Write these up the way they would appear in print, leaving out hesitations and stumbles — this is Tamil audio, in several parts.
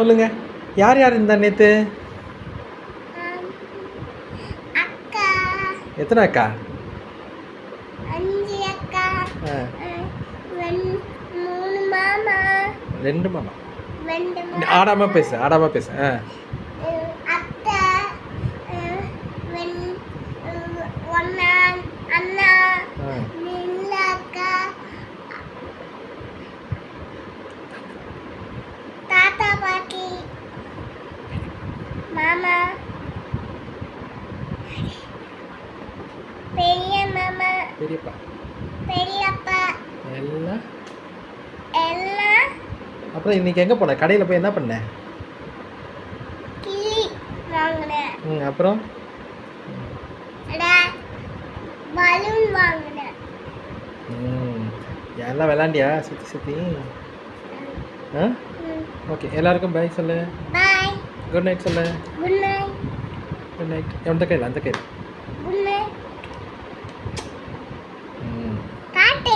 சொல்லுங்க. யார் யார் இருந்தா நேத்து? அக்கா. எத்தனை அக்கா? 5 அக்கா. ஆ. 3 மாமா. 2 மாமா. 2 மாமா. ஆடாம பேசு, ஆடாம பேசு. ஆ. அத்தை. 1 அண்ணா. ஆ. 2 அக்கா. தாத்தா பாட்டி. மாமா. பெரிய மாமா. பெரியப்பா. பெரியப்பா. எல்லாம். எல்லாம் அப்புறம் இன்னைக்கு எங்க போன? கடையில போய் என்ன பண்ண? கிளி வாங்கினேன். அப்புறம் பலூன் வாங்கினேன். எல்லாம் விளாண்டியா சுற்றி சுற்றி? ஆ ஓகே, எல்லாருக்கும் பாய் சொல்லு. பாய். குட் நைட் சொல்லு. Good night. Good night. அந்த கையில் அந்த கையில். Good night. ம் காட்டு.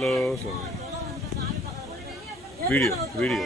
ஹலோ சொல்லுங்க. வீடியோ வீடியோ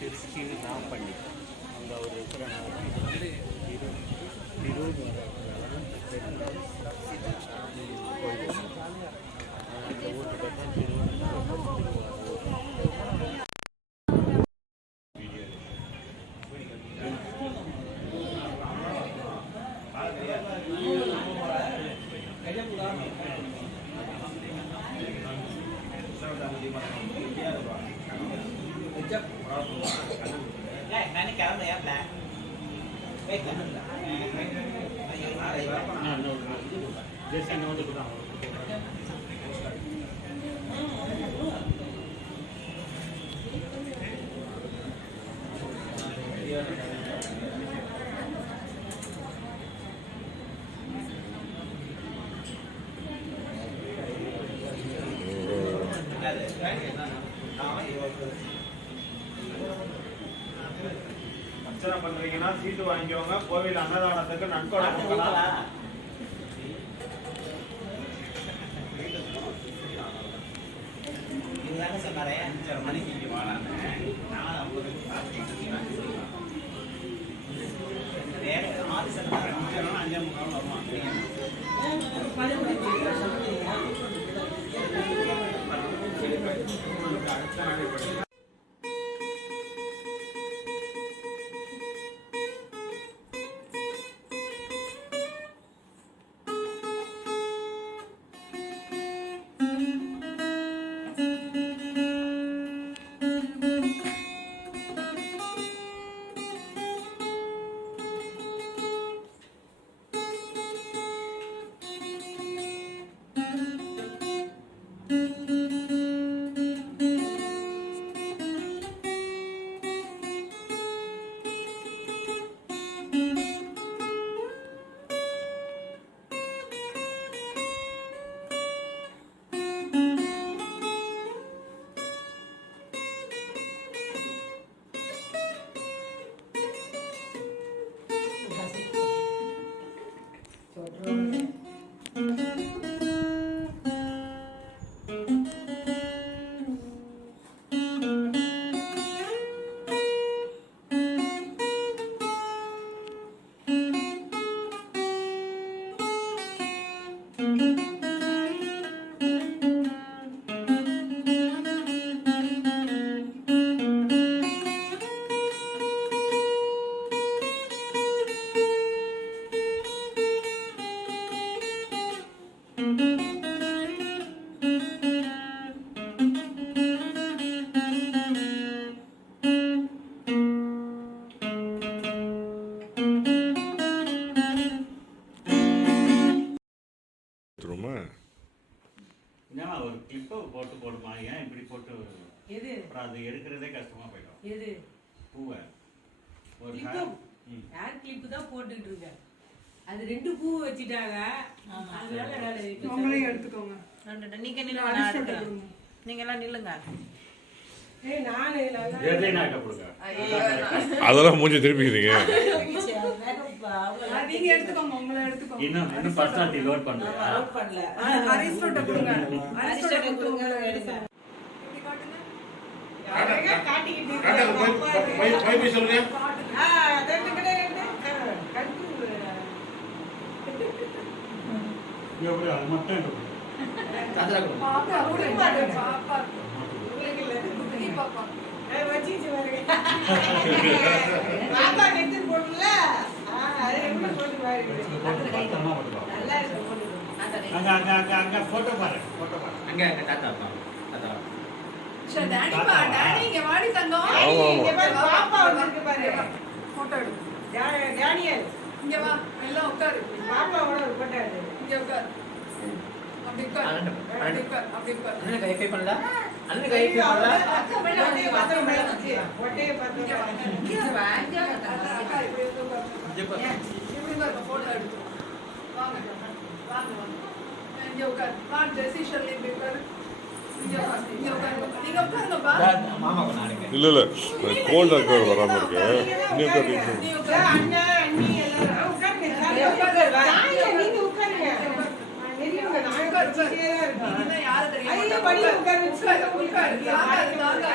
திருச்சி நாப்பள்ளி அங்கே ஒரு இருக்கிற அர்ச்சனை பண்றீங்கன்னா சீட்டு வாங்கிக்கோங்க. கோவில் அன்னதானத்துக்கு நன்கொடை கொடுக்கலாம். என்னமா ஒரு கிளிப்பை போட்டு போடுமா? ஏன் இப்படி போட்டு எது அப்புறம் அது எடுக்கிறதே கஷ்டமா போயிடும். எது பூவை ஒரு ஹேர் கிளிப்பு தான் போட்டுக்கிட்டு இருக்கேன். அது 2 பூ வச்சுட்டாங்க. அதனால உங்களையும் எடுத்துக்கோங்க. நீங்க நில்லுங்க. நீங்க எல்லாம் நில்லுங்க. ஏய் நானே நல்லா ஜெர்லினாட்ட கொடுங்க. அதெல்லாம் மூஞ்சி திருப்பிக்கிறீங்க. நீங்க எடுத்துக்கோங்க. உங்களை எடுத்துக்கோங்க. இன்னும் பர்சனாலிட்டி லோட் பண்ணுங்க. லோட் பண்ணல. அரிஸ்டோட்ட கொடுங்க. அரிஸ்டோட்ட கொடுங்க. எடுங்க. இப்படி காட்டுங்க. காட்டுங்க. போய் சொல்லுங்க. ரெண்டு கிட்ட ரெண்டு. அது மட்டும் பாப்பா கூட மாட்டேன் பாப்பா உங்களுக்கு இல்ல குட்டி பாப்பா வச்சிச்சு பாருங்க பாப்பா நெத்து போடல அது என்ன போட்டு பாருங்க நல்லா இருக்கு போட்டு அங்க போட்டோ பாரு சரி டாடி இங்க வாடி தங்கம் ஆமா, ஆமா. இங்க பாரு பாப்பா வந்திருக்கு பாரு போட்டோ எடு டேனியல் இங்க வா எல்லாம் உட்காரு பாப்பாவோட ஒரு போட்டோ எடு இங்க உட்காரு அப்படி உட்காரு அப்படி உட்காரு அப்படி உட்காரு அண்ணன் கை பே பண்ணல அண்ணன் கை பண்ணல அக்கா மேல வந்து பாத்திரம் மேல வச்சு ஒட்டே பாத்திரம் இங்க வா அக்கா இப்படி உட்காரு இப்படி உட்காரு போட்டோ எடுத்து வாங்க வாங்க இங்க உட்காரு வா டெசிஷன் இப்படி உட்காரு இங்க உட்காரு நீங்க உட்காருங்கப்பா மாமா கொண்டாடுங்க. இல்லை கோல்டாக இருக்கிற வராமல் இருக்கு நீ உட்காந்து நீ உட்காரு அண்ணா அண்ணி எல்லாரும் உட்காருங்க உட்காரு நீங்க உட்காருங்க நெறியுங்க நான் உட்கார்ச்சிட்டே தான் இருக்கேன் நீங்க யார தெரியும் ஐயோ படி உட்காரு உட்காரு வாங்க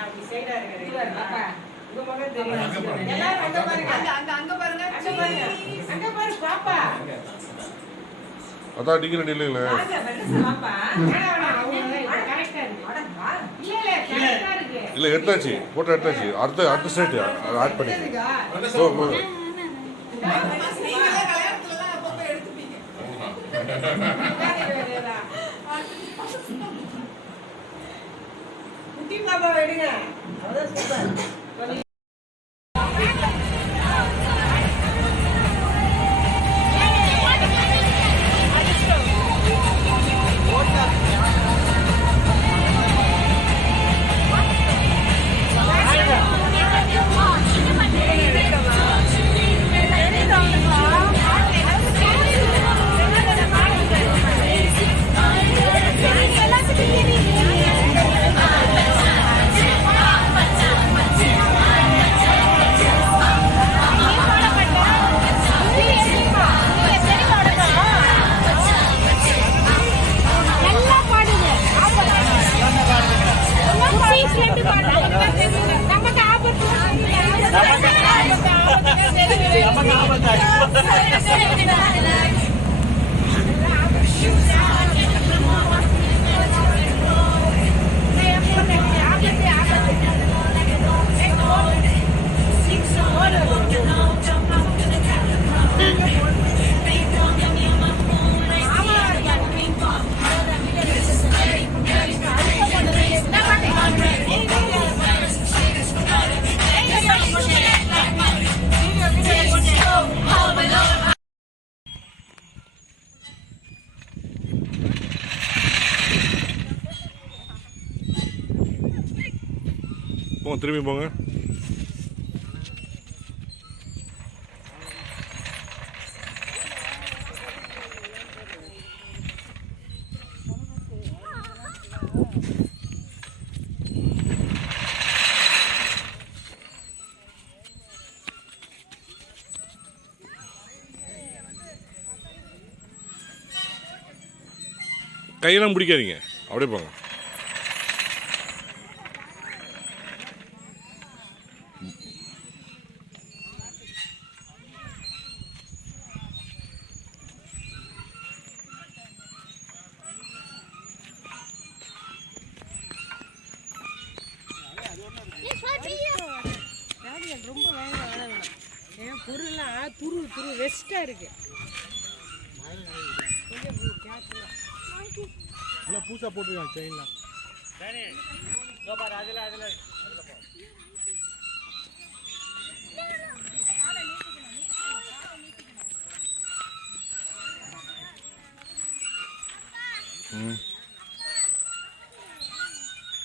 அப்படி சைடா இருங்க பாப்பா உங்க மகன் தெரியும் எல்லாரும் அங்க பாருங்க அங்க பாருங்க அங்க பாரு பாப்பா அதான் நீங்கள் இல்லைங்களே வாங்க வெள்ளஸ் பாப்பா வேணாம் அவங்க கரெக்ட்டா இருக்கு அட வா இல்ல கரெக்ட்டா இருக்கு இல்லை எடுத்தாச்சு ஃபோட்டோ எடுத்தாச்சு அடுத்த சைட் ஆட் பண்ணி ஓ ஓ நீங்களே கல்யாணத்துலலாம் அப்பப்ப எடுத்துப்பீங்க குட்டி பாப்பா எடுங்க அதான் சூப்பர் போங்க திரும்பி போங்க கையெல்லாம் பிடிக்காதீங்க அப்படியே போங்க ரொம்ப வேணும் என் பொருள்லாம் துரு வெஸ்ட்டாக இருக்கு இல்லை பூசா போட்டுருக்காங்க செயின்லாம்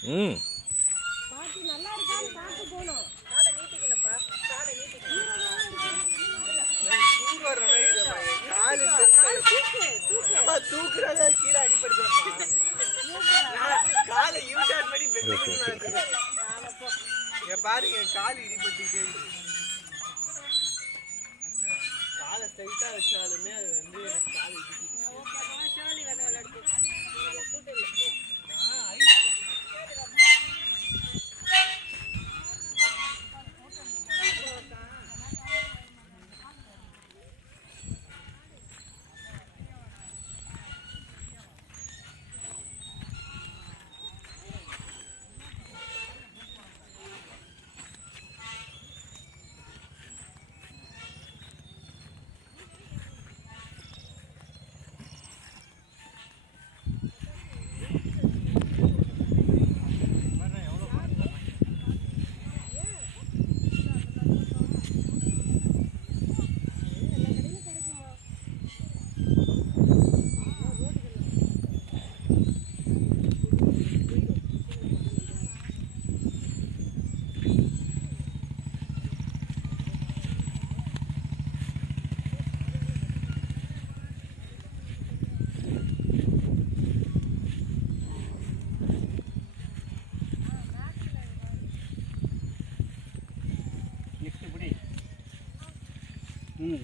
ம் பார்த்து நல்லா இருக்கான்னு பார்த்து போகணும் காலை நீட்டிக்கணும்ப்பா காலை தூக்குறதா கீழே அடிப்படுது காலை யூட்டர்ன் பண்ணி பாருங்க கால் இடிபட்டு காலை ஸ்ட்ரைட்டா வச்சாலுமே அது வந்து எனக்கு கால் இடிக்குது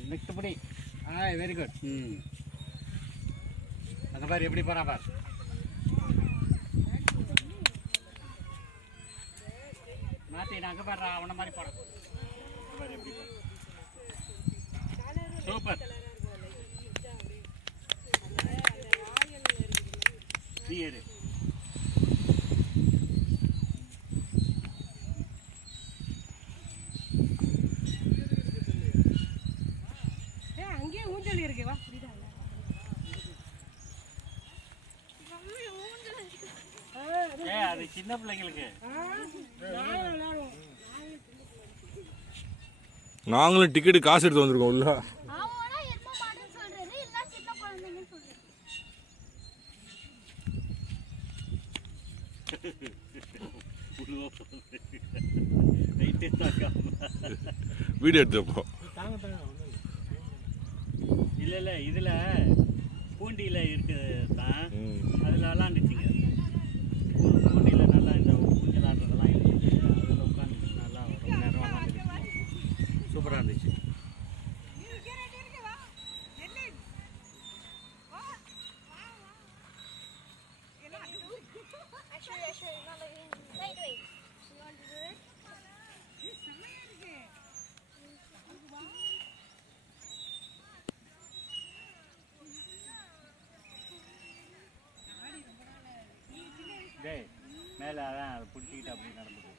நெக்ஸ்ட் படி வெரி குட் அங்கே பாரு எப்படி போகிறா பார் மாற்றி நான் அங்கே பாடுறா அவனை மாதிரி போட பாரு எப்படி போற சூப்பர் நீ ஏறு அங்கேயே ஊஞ்சல் இருக்கு வா அது சின்ன பிள்ளைங்களுக்கு நாங்களும் டிக்கெட்டு காசு எடுத்து வந்திருக்கோம் உள்ள. வீடியோ எடுத்தப்போ இல்லை இதில் பூண்டியில் இருக்குது தான் அதில் விளாண்டுச்சிங்க பூண்டியில் நல்லா இந்த ஊஞ்சல் ஆடுறதெல்லாம் இருந்துச்சு அதில் உட்காந்து நல்லா ரொம்ப நேரம் விளாண்டுச்சு சூப்பராக இருந்துச்சு டேய் மேலே அதான் அதை பிடிச்சிக்கிட்டு அப்படி நடந்துட்டு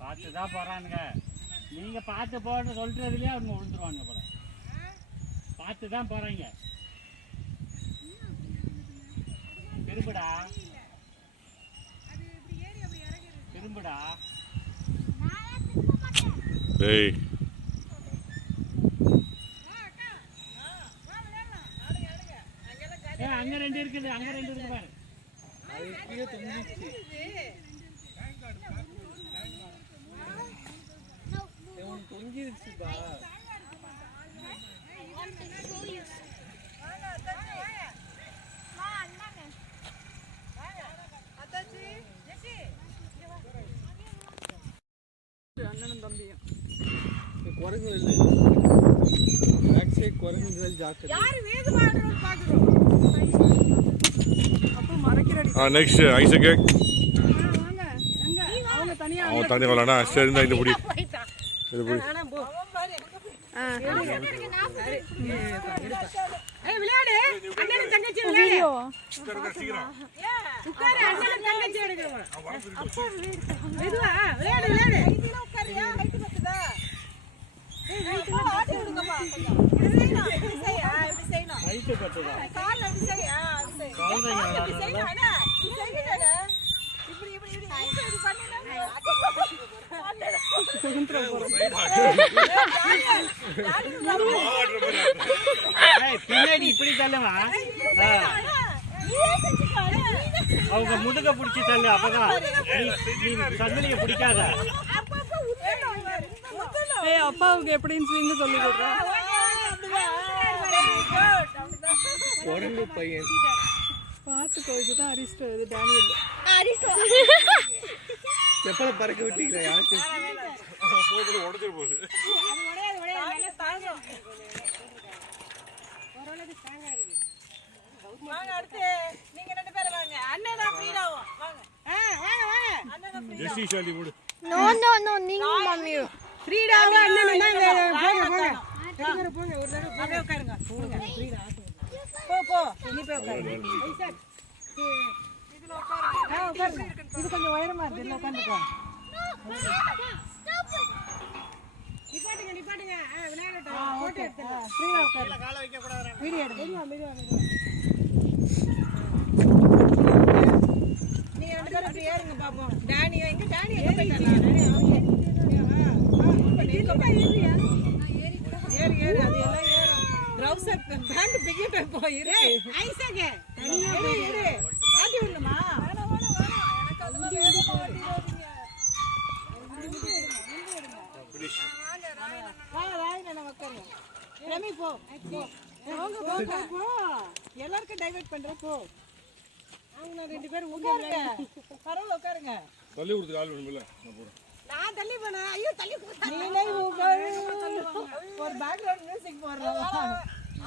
பார்த்து தான் போகிறானுங்க நீங்கள் பார்த்து போன்னு சொல்கிறதுலேயே அவங்க விழுந்துருவானுங்க போல பார்த்து தான் போகிறாங்க திரும்புடா திரும்புடா டேய் அங்கே ரெண்டு இருக்குது அங்கே ரெண்டு இருக்குது பாரு அண்ணனும் தம்பியும் குரங்கு இல்லை பேக் சைட் குரங்குகள் ஜாக்கிரதை. யாரு வேது பாடுறோம் பாக்குறோம் அப்போ மறைக்கிறடி நெக்ஸ்ட் ஐசக் வாங்க எங்க அவங்க தனியா அவன் தண்ணி வரலனா சரி இந்த இப்படி இது இப்படி ஆனா போ விளையாடு அண்ணன் தங்கச்சி விளையாடு உட்காரு அண்ணன் தங்கச்சி எடுக்கணும் அப்போ மெதுவா விளையாடு விளையாடு உட்காரியா ஹைட் பத்துதா ஆட்டி விடுங்கப்பா இப்படி செய்யா இப்படி செய்யணும் ஹைட்டு பத்துதா கால்ல இப்படி செய்யா இப்படி செய்யணும் அண்ணா இப்படி செய்யணும் இப்படி இப்படி இப்படி இப்படி பண்ணினா பின்னாடி இப்படி தள்ளுவா அவங்க முதுக பிடிச்சி தள்ளு அப்பதான் நீ சந்தலிய பிடிக்காத அப்பாவுக்கு எப்படின்னு ஸ்விங் சொல்லி கொடுறேன் குரங்கு பையன் பார்த்துக்கோ இதுதான் அரிஸ்டோ இது டேனியல் செப்பலை பறக்க விட்டீங்களா யாருக்கு உடஞ்சிரு போகுது வாங்க அடுத்து நீங்க ரெண்டு பேரும் வாங்க அண்ணனா ஃப்ரீடாவும் வாங்க வாங்க வாங்க அண்ணனா ஜெசி ஷாலி மூடு நீங்க மம்மியோ ஃப்ரீடாவும் அண்ணனா போங்க போங்க ரெண்டு பேரும் போங்க ஒரு தடவை அப்படியே உட்காருங்க போங்க ஃப்ரீடா போ போ நீ போய் உட்காரு ஐசக் இதுல உட்காருங்க இது கொஞ்சம் உயரமா இருக்கு இதுல உட்கார்ந்துக்கோ நிப்பாட்டுங்க நிப்பாட்டுங்க விளையாடட்டும் போட்டோ எடுத்துடலாம் ஃப்ரீடா உட்காரு காலை வைக்க கூடாது வீடியோ எடு மெதுவா நீங்க ரெண்டு பேரும் அப்படி ஏறுங்க பாப்போம் டானியோ எங்க டானியோ எங்க போயிட்டாரா ஏறு ஏறு அது எல்லாம் ஏறும் ட்ரவுசர் பேண்ட் பிகிட்ட போயிரு ஐசக் தனியா ஏறு ஆட்டி விடணுமா வேணாம் வேணாம் வேணாம் எனக்கு அதெல்லாம் வேணுமா வாங்க வாங்க நான் உட்காருங்க ரமி போ போங்க போங்க போ எல்லாருக்கும் டைவர்ட் பண்ற போ அவங்க ரெண்டு பேரும் உட்காருங்க பரவாயில்ல உட்காருங்க தள்ளி கொடுத்து கால் வேணும்ல நான் போறேன் நான் தள்ளி போனேன். ஐயோ தள்ளி நீலே உங்கள் ஒரு பேக்ரவுண்ட் மியூசிக் போடுறோம்.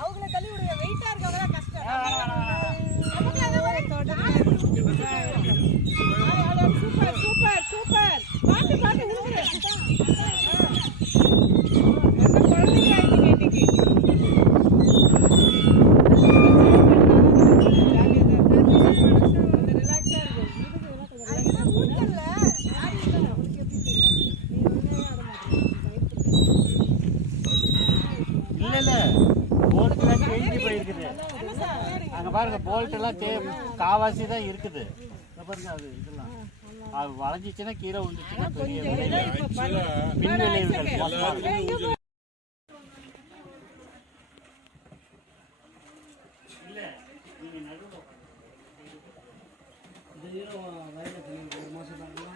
அவங்கள தள்ளி விடுங்க. வெயிட்டா இருக்கவங்க கஷ்டம். நமக்கு அத வரை சூப்பர் சூப்பர் சூப்பர். பாட்டு பாட்டு ஊரு. என்ன குழந்தைங்க ஆயிட்டீங்க இன்னைக்கு. இல்லை போல்ட்டெல்லாம் தேஞ்சு போயிருக்குது. அங்கே பாருங்க போல்ட்டெல்லாம் காவாசி தான் இருக்குது. பாருங்க அது இதெல்லாம் அது வளைஞ்சிச்சுன்னா கீழே விழுந்துச்சுன்னா பெரிய பின்விளைவுகள் மோசமாக இருக்கும். இல்லை நீங்கள் நடுவில் ஒரு மாதம் தாங்களா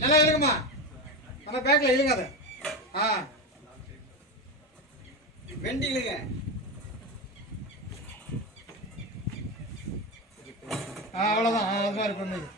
நல்லா இருக்குமா அந்த பேக்கில் இழுங்க அதை. வெண்டி இழுங்க. அவ்வளோதான். அது மாதிரி பண்ணுது.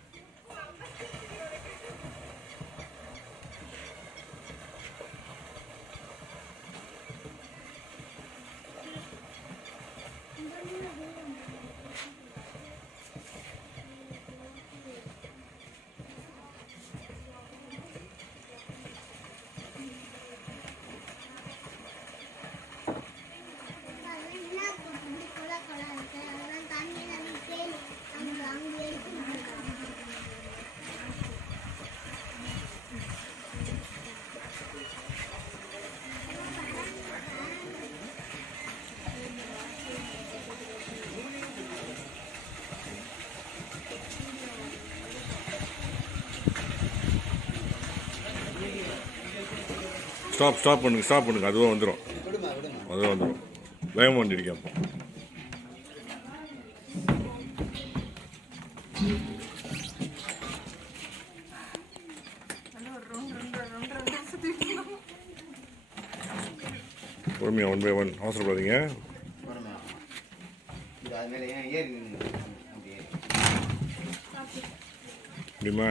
ஸ்டாப் பண்ணுங்க அதுவும் வந்துடும். வேகம் வண்டி அடிக்காம. பொறுமையா 1 by 1 அவசரப்படாதீங்க. முடியுமா?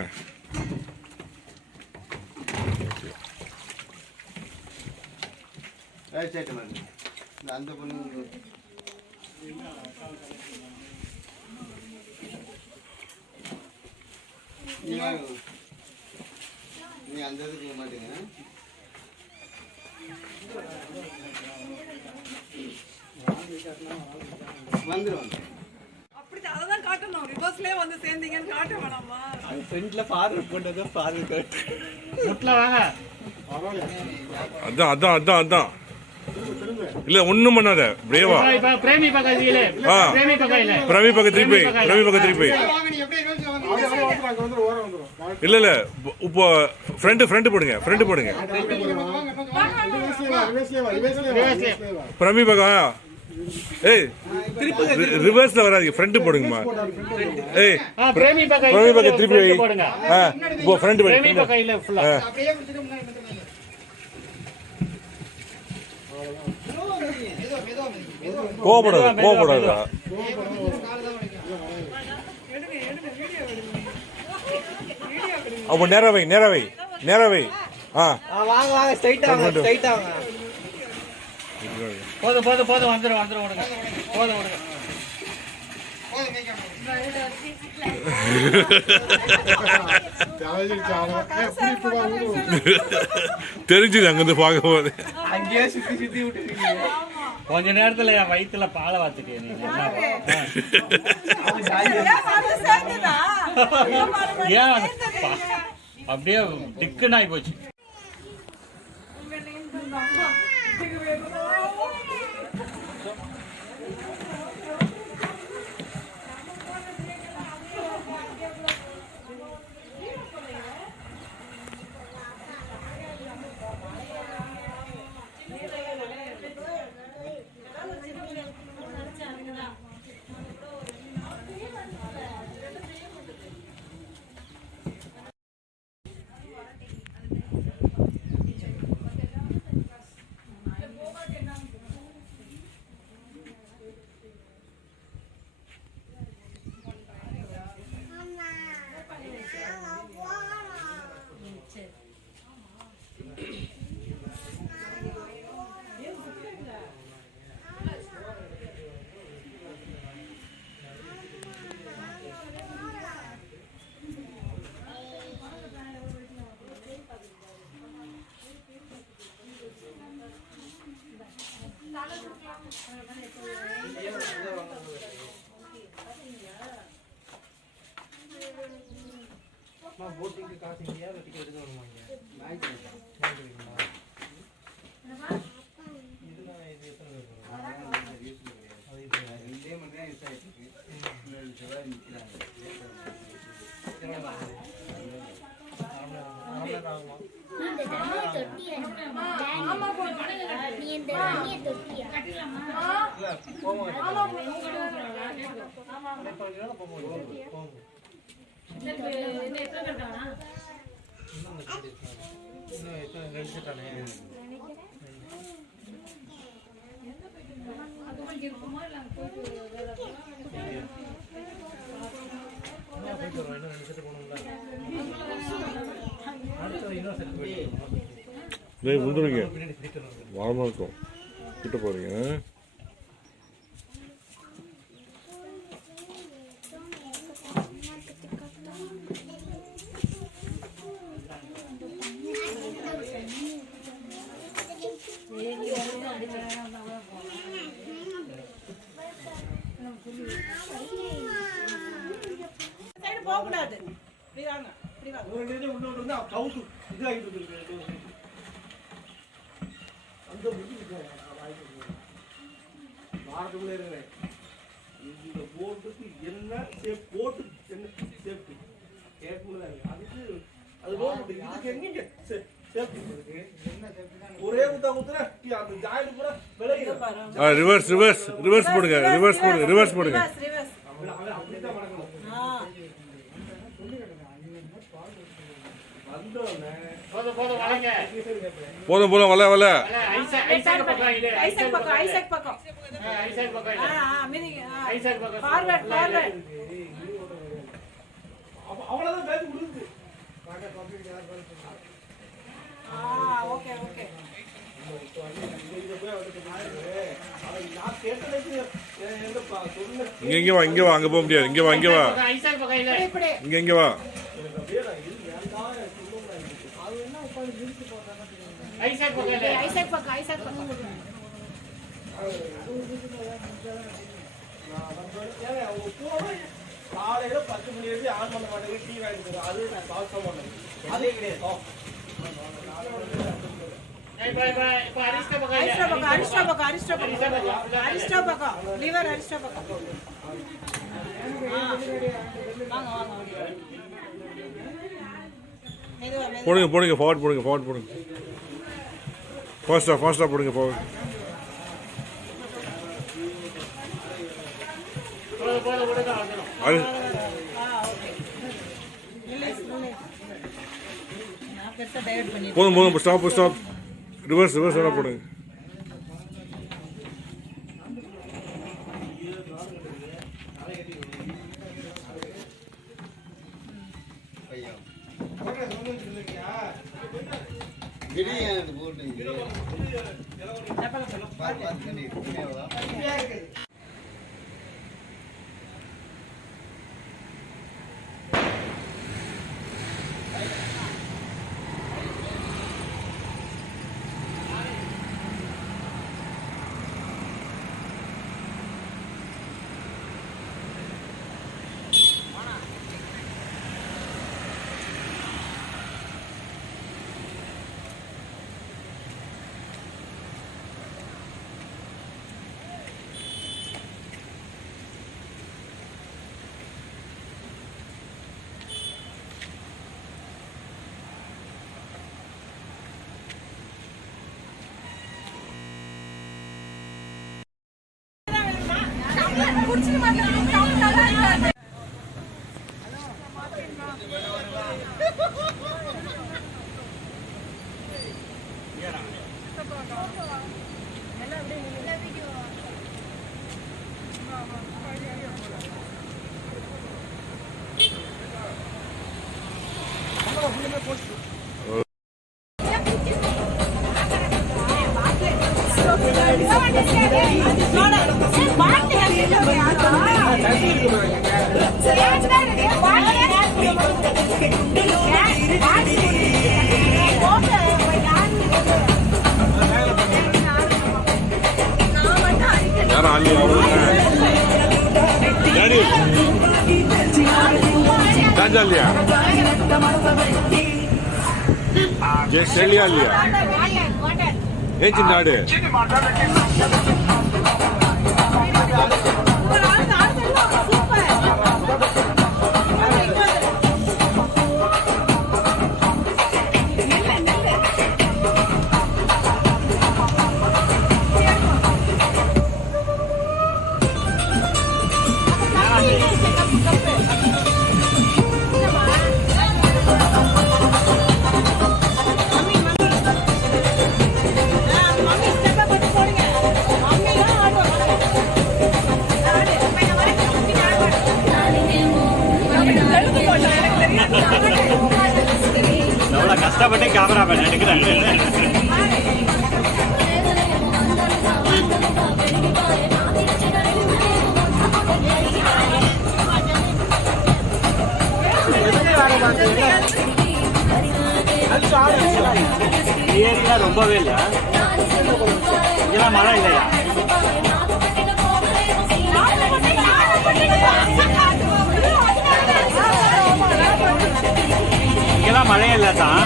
அந்த பொண்ணு நீ அந்த இதுக்கு மாட்டீங்க. வந்துடும். அப்படி அதான் காட்டணும். ரிவர்ஸ்லயே வந்து சேர்ந்தீங்கன்னு காட்ட வேணாமா? அது ஃப்ரண்ட்ல ஃபார்வர்ட் பண்றது ஃபார்வர்ட் முட்ல வாங்க. அதான் இல்ல ஒண்ணும் பண்ணாத. பிரேவா பிரேமி பக்கத்திலே பிரேமி பக்கத்துல போய் இல்ல இப்போ ஃப்ரண்ட் போடுங்க. பிரேமி பக்கம் ரிவர்ஸ்ல வராதீங்க. ஃப்ரண்ட் போடுங்கம்மா. பிரேமி பக்கம் திருப்பி போடுங்க. இப்போ ஃப்ரண்ட் பிரேமி பக்கம் இல்ல ஃபுல்லா கோபப்படாதா. அப்போ நேரா வை. வாங்க ஸ்ட்ரைட்டா வாங்க. போதும் வந்துரும் விடுங்க. போதும் விடுங்க. தெரிஞ்சுது அங்கிருந்து பார்க்க போது. அங்கேயே சுத்தி விட்டுருக்கீங்க. கொஞ்ச நேரத்துல என் வயித்துல பாலை வாத்துட்டேன் நீ ஏன் அப்படியே டிக்குன்னு ஆகி போச்சு. போட்டிங்க்கு காசு இல்லையா? டிக்கெட் எடுத்து வருவாங்க. இதெல்லாம் இது எத்தனை பேர் வந்துடுங்க. வாரமாக இருக்கும் கிட்ட போகிறீங்க. போகக்கூடாது. இந்த போட்டுக்கு என்ன போட்டு என்ன சேஃப்டி கேட்கணும். அதுக்கு அது இதுக்கு எங்க சேஃப்டி ஒரே குத்தா குத்துற அந்த ஜாயிண்ட் கூட விளையிடும். ரிவர்ஸ் ரிவர்ஸ் ரிவர்ஸ் போடுங்க. ரிவர்ஸ் போடுங்க. ரிவர்ஸ் போடுங்க. அப்படிதான் மடக்கணும். போதும் போதும் வல வல அவ்வளவுதான் பேசி முடிஞ்சு. ஓகே ஓகே இங்க வா இங்க வா. அங்க போக முடியாது. இங்க வா இங்க வா. இங்க வா. காலையில 10 மணி வரைக்கும் ஆன் பண்ண மாட்டேங்க. டீ வாங்கிட்டு அது பால்சம் பண்ணேன். அதே கிடையாது. போடுங்க போடுங்க. ஃபார்வர்ட் போடுங்க. ஃபார்வர்ட் போடுங்க. ஃபாஸ்டா போடுங்க. ஃபார்வர்ட். போதும் போதும். ஸ்டாப். ரிவர்ஸ் வேணா போடுங்க. யாரும் ஆளி டாடி ராஜா இல்லையா ஜெயலியா இல்லையா ஏன் சின்ன ஆடு கஷ்டப்பட்டு கேமரா பண்ண எடுக்கிறாங்க. ஏரியா ரொம்பவே இல்லை, இதெல்லாம் மழை இல்லையா? இங்கெல்லாம் மழையே இல்லை தான்,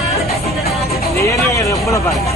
இந்த ஏரியா ரொம்ப பாருங்க.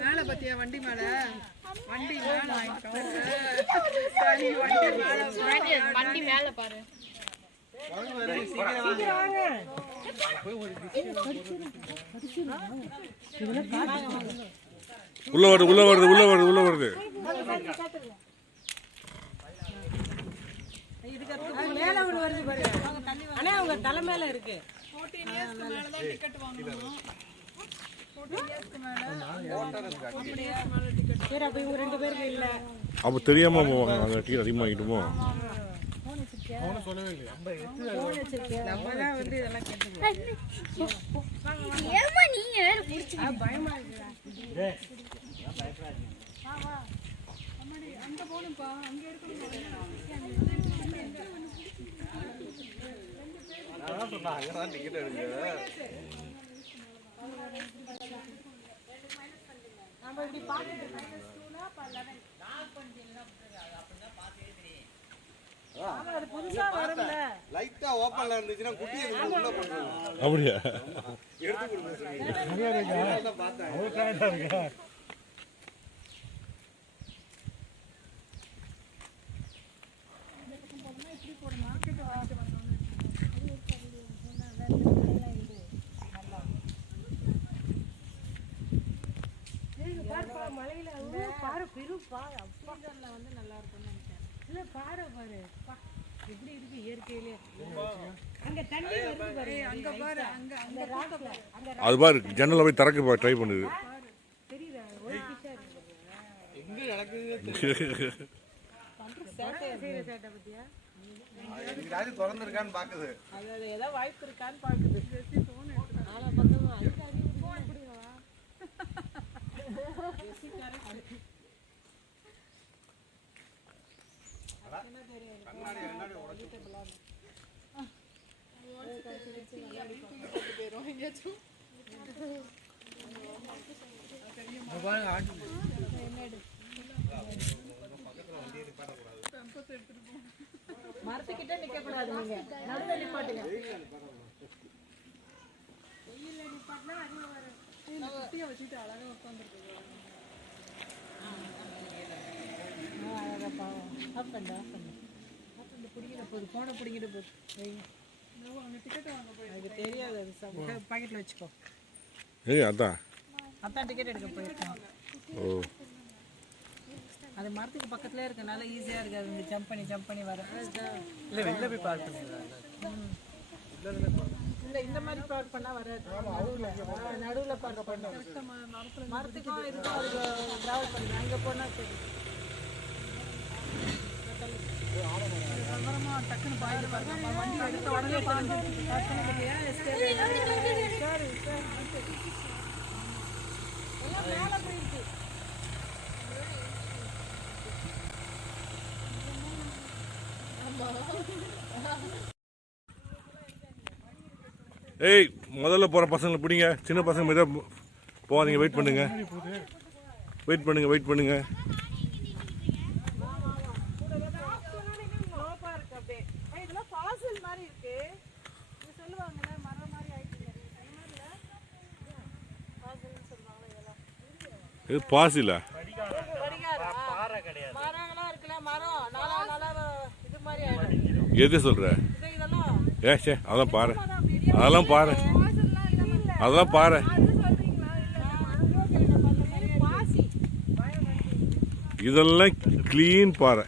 மேல பத்தியா வண்டி மேல வண்டி வண்டி மேல பாரு. உள்ள வருது உள்ள வருது உள்ள வருது உள்ள வருது. மேல ஒண்ணு வருது பாருங்க. ஆனா அவங்க தலை மேல இருக்கு. 14 இயர்ஸ்க்கு மேல தான் டிக்கெட் வாங்கணும். 14 இயர்ஸ்க்கு மேல சரி, அப்ப இவங்க 2 பேருக்கு இல்ல. அப்போ தெரியாம போவாங்க, நாங்கள் டிக்கெட் அதிகமாக வாங்கிட்டுமோ. நம்ம தான் வந்து இதெல்லாம் கேட்டுக்கோ. ஏமா நீங்க வேற புடிச்சு பயமா இருக்குடா. அங்க போணும்பா, அங்க இருக்கணும். டிக்கெட் எடுங்க. நம்ம இப்படி பாத்துட்டு அது புதுசா வரும்ல. லைட்டா ஓப்பன்ல இருந்துச்சுன்னா குட்டி உள்ள போட்டுருவோம். அப்படியா? எடுத்து கொடுங்க. பார்த்தேன். மலையில பாரு, பெரும் பாரு, அப்பா வந்து நல்லா இருக்கும்னு நினைச்சேன். இல்ல பாரு பாரு எப்படி இருக்கு இயற்கையிலே. அங்க தண்ணி வருது பாரு, அங்க பாரு, அங்க அந்த ராக்ல அந்த அது பாரு, ஜன்னலை போய் திறக்க ட்ரை பண்ணுது. தெரியுதா ஒரு பிச்சா இருக்கு. எங்க நடக்குது? சேட்டை செய்யற சேட்டை பத்தியா? எங்கயாவது திறந்துருக்கான்னு பாக்குது. அது ஏதோ வாய்ப்பு இருக்கான்னு பாக்குது. ஆனா பக்கமா அதுக்கு போன் பிடிக்கவா? மரத்துக்கிட்ட நிக்க கூடாது, நீங்க நடுவுல நிப்பாட்டுங்க. வெயில்ல நிப்பாட்டினா அதிகம் வரும். குட்டியை வச்சுட்டு அழகா உட்காந்துருக்கு. அழகா பாவம். ஆஃப் பண்ணு. பிடிக்கிற போகுது, போனை பிடிக்கிட்டு போகுது. அங்கே டிக்கெட் வாங்க போய் எனக்கு தெரியாது. அது பாக்கெட்டில் வச்சுக்கோ. அதான் டிக்கெட் எடுக்க போயிருக்காங்க. ஓ, அது மரத்துக்கு பக்கத்துலேயே இருக்கனால ஈஸியாக இருக்காது. இந்த ஜம்ப் பண்ணி வர. இல்லை வெளில போய் பார்க்க இல்லை, இந்த மாதிரி பார்க் பண்ணால் வராது. நடுவில் பார்க் பண்ண மரத்துக்கும் இதுக்கும் அதுக்கு ட்ராவல் பண்ணுங்க. அங்கே போனால் சரி. டக்குன்னு பாயிட்டு பாருங்க. வண்டி எடுத்த உடனே பாருங்க. எல்லாம் மேலே போயிருக்கு. ஏய் முதல்ல போகிற பசங்களை பிடிங்க. சின்ன பசங்க மெதுவாக போகாதீங்க. வெயிட் பண்ணுங்க. இது பாசில எது சொல்ற? சே அதெல்லாம் பாரு. இதெல்லாம் கிளீன் பாறை.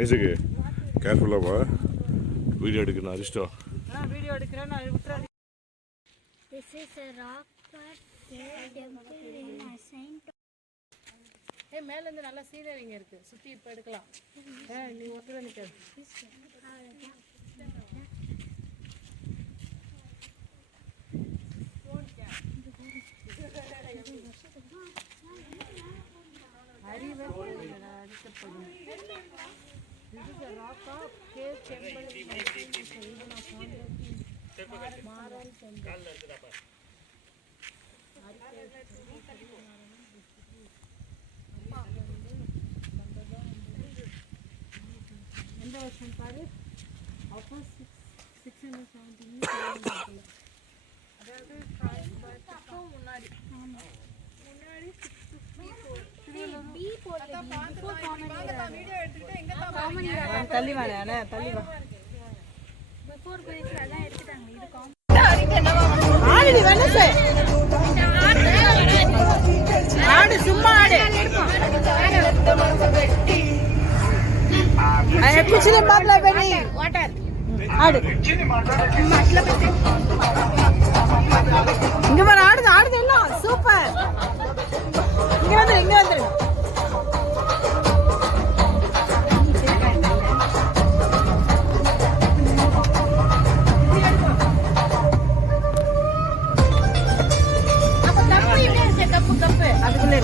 ஐசக்கு கேர்ஃபுல்லாப்பா. வீடியோ எடுக்கணும். அரிஸ்டோ வீடியோ எடுக்கிறேன். This is a rock cut temple in ancient. மேல இருந்து நல்ல சீனரிங்க இருக்கு. சுத்தி இப்ப எடுக்கலாம். நீ ஒருத்தர நிக்காது. This is a rock of cave temple in Maran temple. எந்த வருஷம் பாரு? அப்போ 670 அதாவது முன்னாடி 654 தள்ளி வாங்க. தள்ளி வா. ஆடு வெனசே. ஆடு சும்மா ஆடு. कुछले मारला बेनी वाटर ஆடு. இங்க வர ஆடு எல்லாம் சூப்பர். இங்க வந்து தப்பு அதுக்குள்ள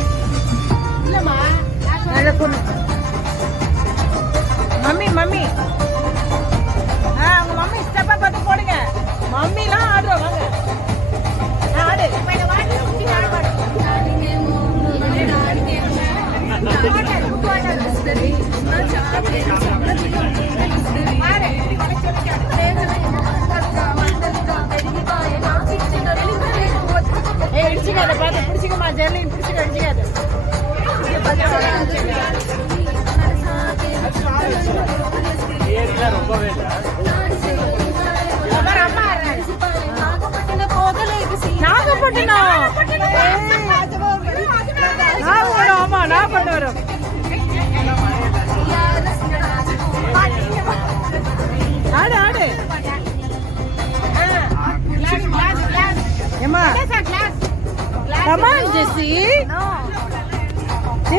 இல்லம்மா. மம்மி உங்க மம்மி ஸ்டெப்பா பார்த்து போடுங்க. மம்மிலாம் ஆடுறோம். வாங்க ஆடு. இடிச்சுக்காத பார்த்து பிடிச்சிக்கமா. ஜெர்லின் பிடிச்சிக்க. அடிச்சுக்காது. நான் கொண்டு வரும். ஆடு ஏமா. Come on, Jessie.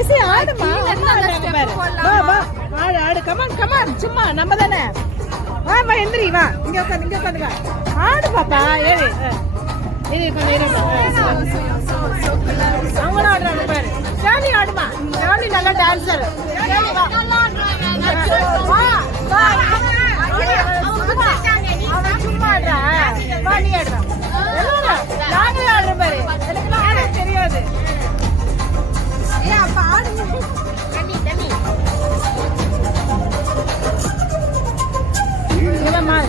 ஜெசி ஆடுமா அம்மா ஆடுறாங்க பாரு வா வா ஆடு ஆடு கமான் கமான் சும்மா நம்ம தானே வா வா எந்திரி வா இங்க உட்காந்து ஆடு பாப்பா ஏறி இது கொஞ்சம் அவங்களும் ஆடுறாங்க பாரு ஜானி ஆடுமா ஜானி நல்லா டான்சர் சும்மா ஆடுறா வா நீ ஆடுறா நாங்களே ஆடுறோம் பாரு எனக்கு ஆட தெரியாது அப்ப ஆடுங்க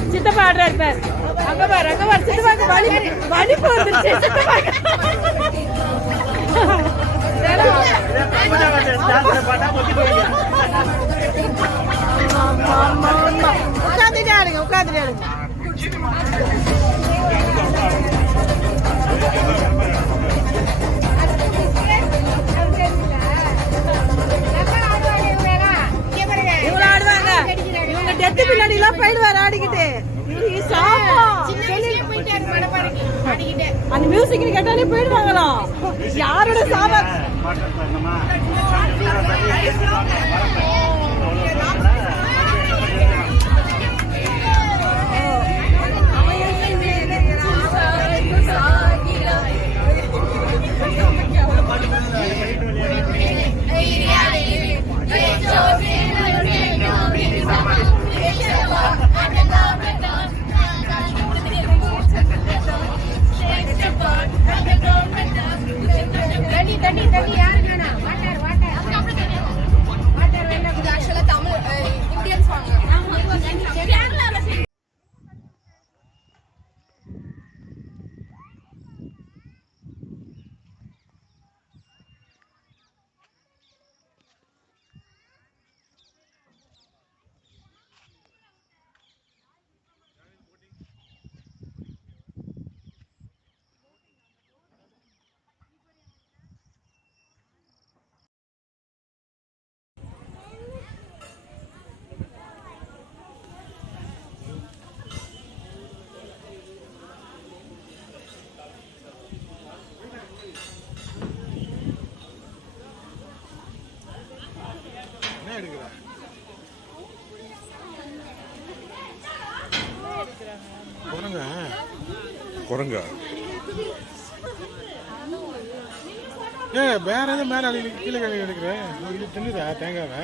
சித்தப்பா ஆடுறாரு பாரு அங்க பாரு சித்தப்பாக்கு வலிப்பு வந்துருச்சு சித்தப்பாக்கு உட்காந்துட்டு ஆடுங்க இவங்க ஆடுவாங்க இவங்க டெத்து பின்னாடி எல்லாம் போயிடுவாரு ஆடிக்கிட்டு அந்த மியூசிக் கேட்டாலே போயிடுவாங்களாம் யாரோட சாவா குரங்கா வேற எதுவும் மேலே கீழே கழுவி எடுக்கிறேன் இது தின்னுதா தேங்காவை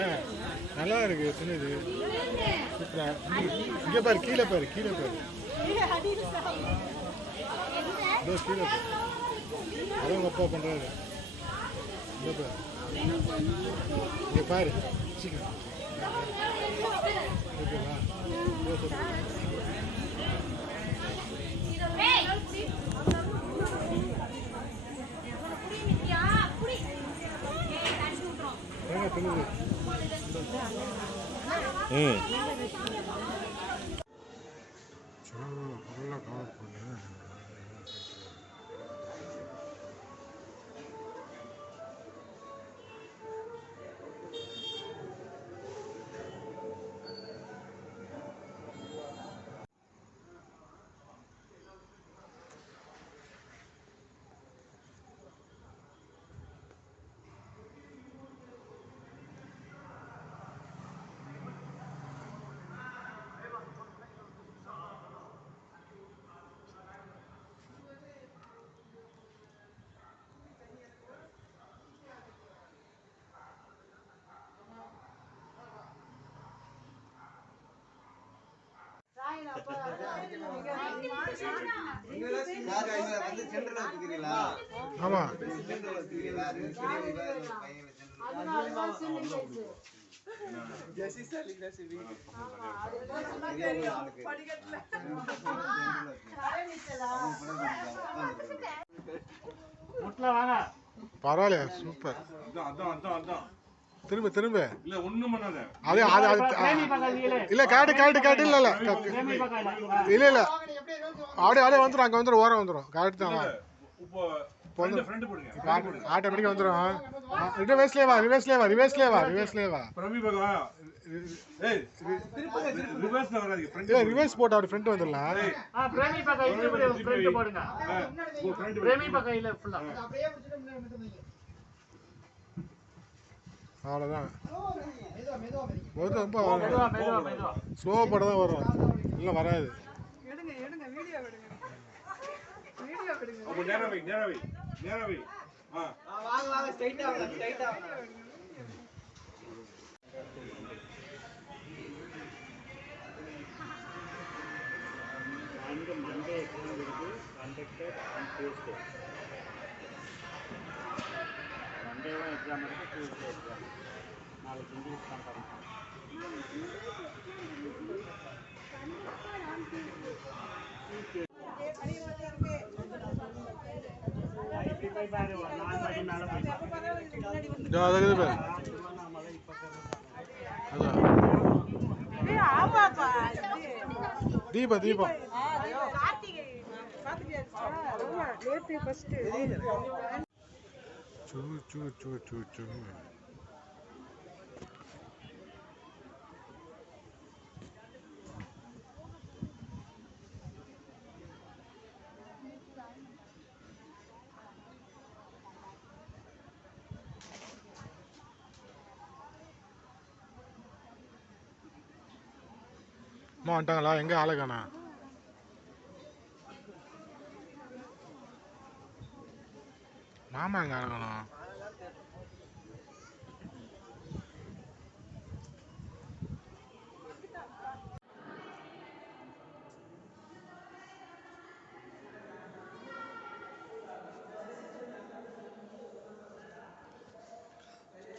நல்லா இருக்கு தின்னுது சூப்பரா இங்கே பாரு கீழே பாரு இதோ கீழே பாரு அதான் உங்க அப்பா பண்றாரு இங்கே பாரு இங்கே பாரு சீக்கிரம் ஓகேவா ஆமா பரவாயில்ல சூப்பர் திரும்ப திரும்ப இல்ல ஒண்ணும் பண்ணாத அது இல்ல காட்டு இல்ல இல்ல அப்படியே வந்துடும் அங்க வந்துடும் ஓரம் வந்துடும் கரெக்ட் தான் ஆட்டோமேட்டிக்கா வந்துடும் ரிவர்ஸ்லேயே வா ரிவர்ஸ் போட்டு அப்படி ஃப்ரண்ட் வந்துடலாம் அவ்வளோதான். ரொம்ப ஸ்லோ படம் தான் வரும், இல்லை வராது. எடுங்க எடுங்க வீடியோ எடுங்க வீடியோ எடுங்க. அப்ப நேரா வை. வாங்க வாங்க ஸ்ட்ரைட்டா வாங்க. அங்கே மண்டே எக்ஸாம் இருக்கு, கண்டக்டட் அண்ட் டியூஸ்டே. மண்டேவும் எக்ஸாம் இருக்குது, டியூஸ்டே எக்ஸாம். நாளைக்கு இங்கிலீஷ் தான் படிக்கணும். இப்படி போய் பாரு, ஒரு 4 மணி மேலே போய் ஆமாப்பா தீபம் கார்த்திகை நேற்று ஃபர்ஸ்ட் சூ. அம்மா வந்துட்டாங்களா? எங்கே ஆளை காணா? மாமா எங்கே ஆளை காணோம்?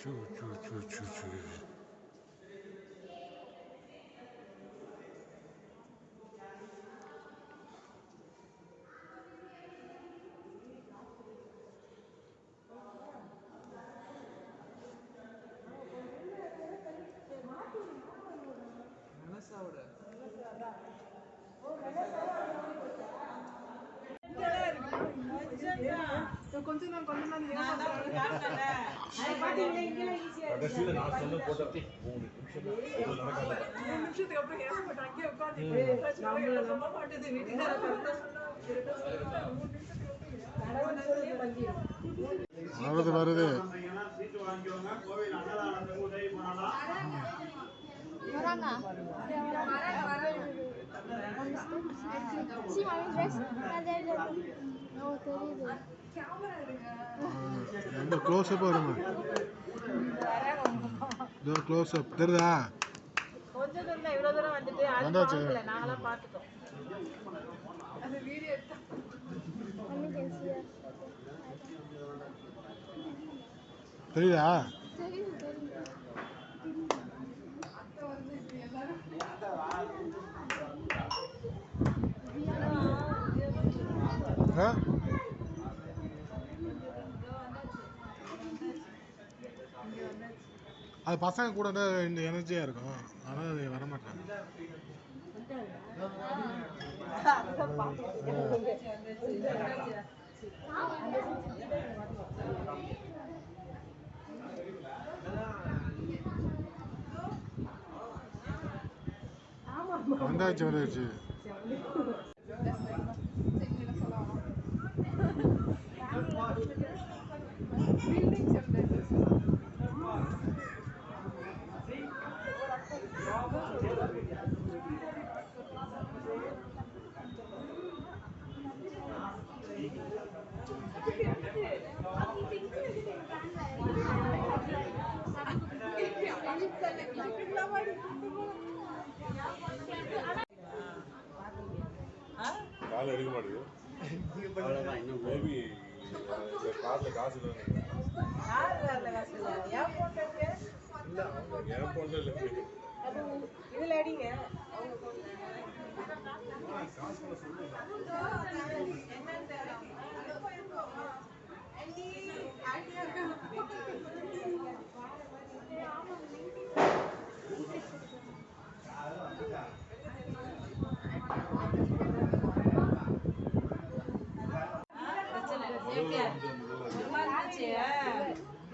சூ. கொஞ்சம் தான் கடைசியில் நான் சொன்ன போட்டோ 3 நிமிஷம் நிமிஷத்துக்கு அப்புறம் ஏற்பட்டு அங்கே உட்காந்து வருது. சீட்டு வாங்கிக்கோங்க. கோவில் அன்னதானத்துக்கு உதவி பண்ணலாம். வராங்க. See my dress? No, தெரியுது. எந்த க்ளோஸ் அப் வருமா? இதோ க்ளோஸ் அப் தெரியுதா? கொஞ்சம் தூரம் தான், இவ்வளோ தூரம் வந்துட்டு வந்தாச்சு. நாங்களாம் பார்த்துட்டோம். அந்த வீடியோ எடுத்தா Mommy can see us. தெரியுதா? தெரியுது. ஆ? அது பசங்க கூட இருந்தால் இந்த எனர்ஜியாக இருக்கும், ஆனால் அது வரமாட்டாங்க. வந்தாச்சு. கால் எடுக்க மாட்டேங்குது. அவ்வளோதான். இன்னும் மேபி காரில் காசு இல்லை. என் போன்ல இல்லை. இதுல அடிங்க.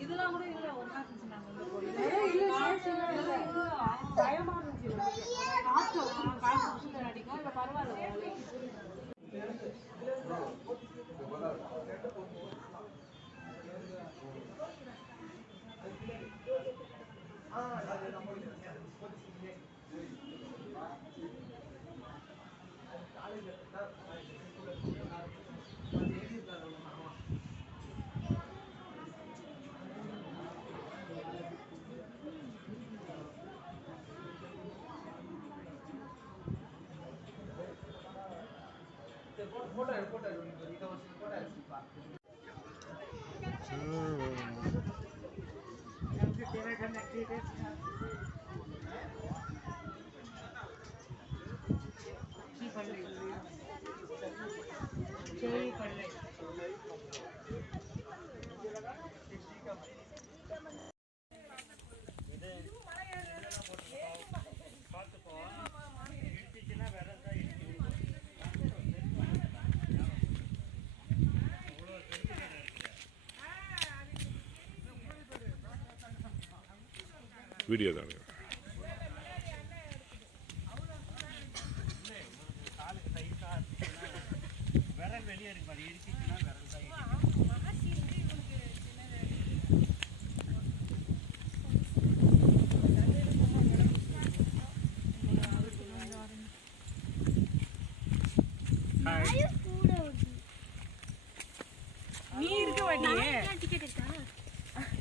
இதெல்லாம் கூட இல்ல, ஒரு நாள் பயமா இருந்துச்சு. காற்று அடிக்கும். இப்ப பரவாயில்ல. வீடியோ தாங்க. விரல் வெளியே இருக்கு பாரு, இடிச்சிச்சுன்னா விரல் தான் நீ இருக்க வண்டி டிக்கெட் இருக்கா?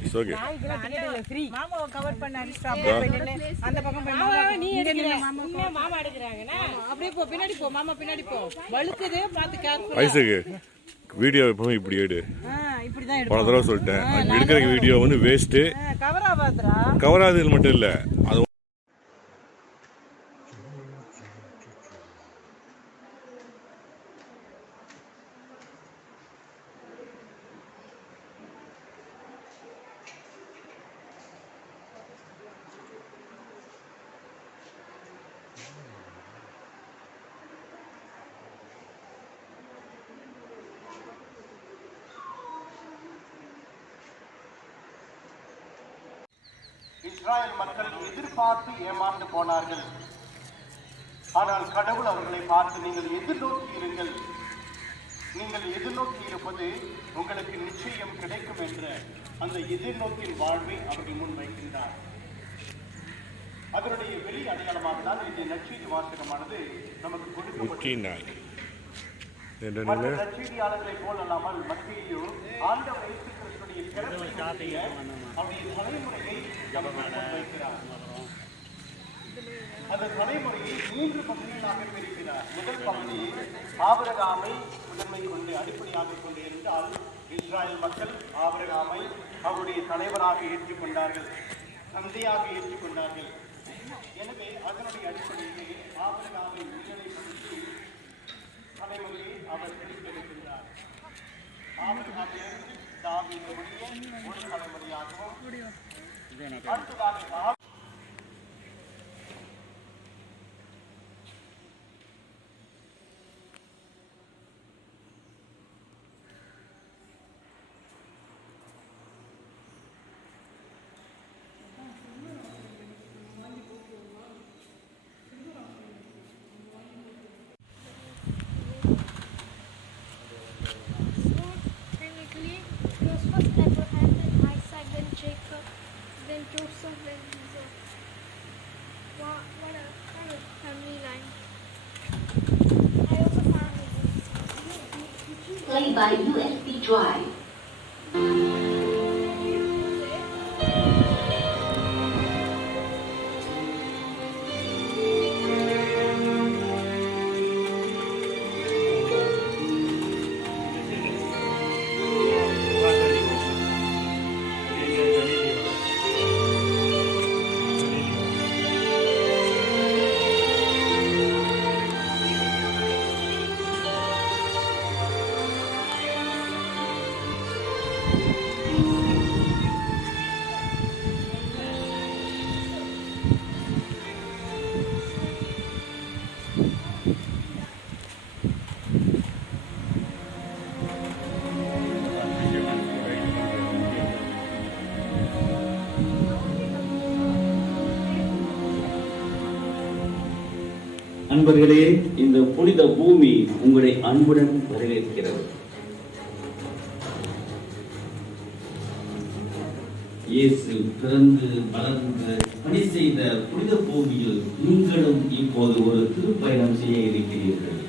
It's okay. மாமாவை கவர் பண்ண அந்த பக்கம் போய் மாமா எடுக்கிறாங்கன்னா அப்படியே போ, பின்னாடி போ, மாமா பின்னாடி போ. வழுக்குது, பார்த்து கேர்ஃபுல்லா. ஐசக்கு வீடியோ எப்பவுமே இப்படி எடு. இப்படிதான் பல தடவை சொல்லிட்டேன், எடுக்கிற வீடியோ வந்து வேஸ்ட்டு. கவரா பாத்துறா. கவராது மட்டும் இல்லை, அது இஸ்ராயல் மக்கள் எதிர்பார்த்து ஏமாந்து போனார்கள். ஆனால் கடவுள் அவர்களை பார்த்து, நீங்கள் எதிர்நோக்கி இருங்கள், நீங்கள் எதிர்நோக்கி இருப்பது உங்களுக்கு நிச்சயம் கிடைக்கும் என்ற அந்த எதிர்நோக்கின் வாழ்வை அவர்கள் முன் வைக்கின்றார். அதனுடைய வெளி அடையாளமாக தான் இந்த நற்செய்தி வாசகமானது நமக்கு கொடுக்கப்பட்டது. மற்ற நற்செய்தியாளர்களை போல் அல்லாமல் மத்தியிலும் ஆண்டவர் இயேசு கிறிஸ்துவினுடைய பிறப்பை அவருடைய தலைமுறையை நமக்கு வைக்கிறார். அந்த தலைமுறையை 3 பகுதிகளாக பிரிக்கிறார். முதல் பகுதி ஆபிரகாமை முதன்மை கொண்டு அடிப்படையாக கொண்டு இருந்தால் இஸ்ராயல் மக்கள் ஆபிரகாமை அவருடைய தலைவராக ஏற்றுக்கொண்டார்கள், தந்தையாக ஏற்றுக்கொண்டார்கள். எனவே அதனுடைய அடிப்படையிலே ஆபிரகாமை முன்னிலைப்படுத்தி தலைமுறையை அவர் பிரித்தெடுக்கின்றார். ஆபிரகாமிலிருந்து தாவீது முடிய ஒரு தலைமுறையாகவும், அடுத்ததாக Joseph and Jesus. What a family line. I also found it. Play by USB drive. அன்பர்களே, இந்த புனித பூமி உங்களை அன்புடன் வரவேற்கிறது. இயேசு பிறந்து வளர்ந்து பணி செய்த புனித பூமியில் நீங்களும் இப்போது ஒரு திருப்பயணம் செய்ய இருக்கிறீர்கள்.